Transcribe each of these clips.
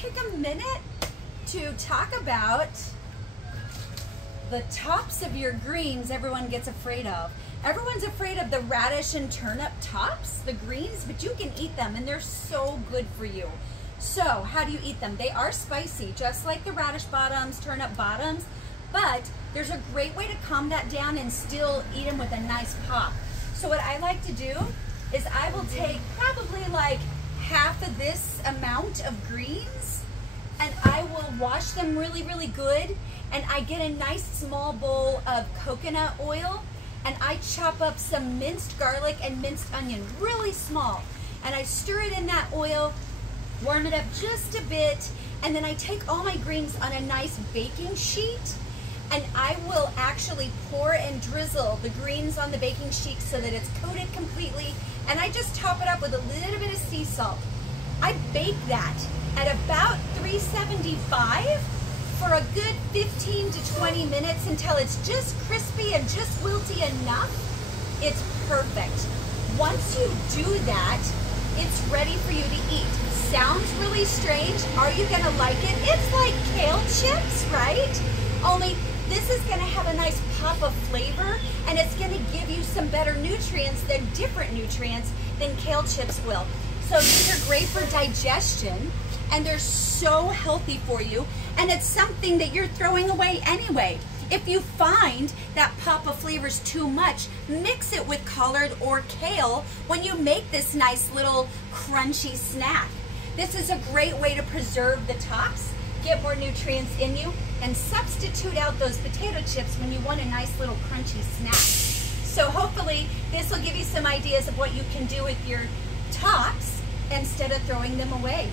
take a minute to talk about the tops of your greens everyone gets afraid of. Everyone's afraid of the radish and turnip tops, the greens, but you can eat them and they're so good for you. So how do you eat them? They are spicy, just like the radish bottoms, turnip bottoms, but there's a great way to calm that down and still eat them with a nice pop. So what I like to do is I will take probably like half of this amount of greens and I will wash them really, really good, and I get a nice small bowl of coconut oil and I chop up some minced garlic and minced onion, really small, and I stir it in that oil, warm it up just a bit, and then I take all my greens on a nice baking sheet and I will actually pour and drizzle the greens on the baking sheet so that it's coated completely, and I just top it up with a little bit of sea salt. I bake that at about 375 for a good 15 to 20 minutes until it's just crispy and just wilty enough. It's perfect. Once you do that, it's ready for you to eat. Sounds really strange. Are you gonna like it? It's like kale chips, right? Only this is gonna have a nice pop of flavor, and it's gonna give you some better nutrients, than different nutrients than kale chips will. So these are great for digestion, and they're so healthy for you, and it's something that you're throwing away anyway. If you find that pop of flavors too much, mix it with collard or kale when you make this nice little crunchy snack. This is a great way to preserve the tops, get more nutrients in you, and substitute out those potato chips when you want a nice little crunchy snack. So hopefully this will give you some ideas of what you can do with your tops instead of throwing them away.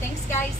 Thanks, guys.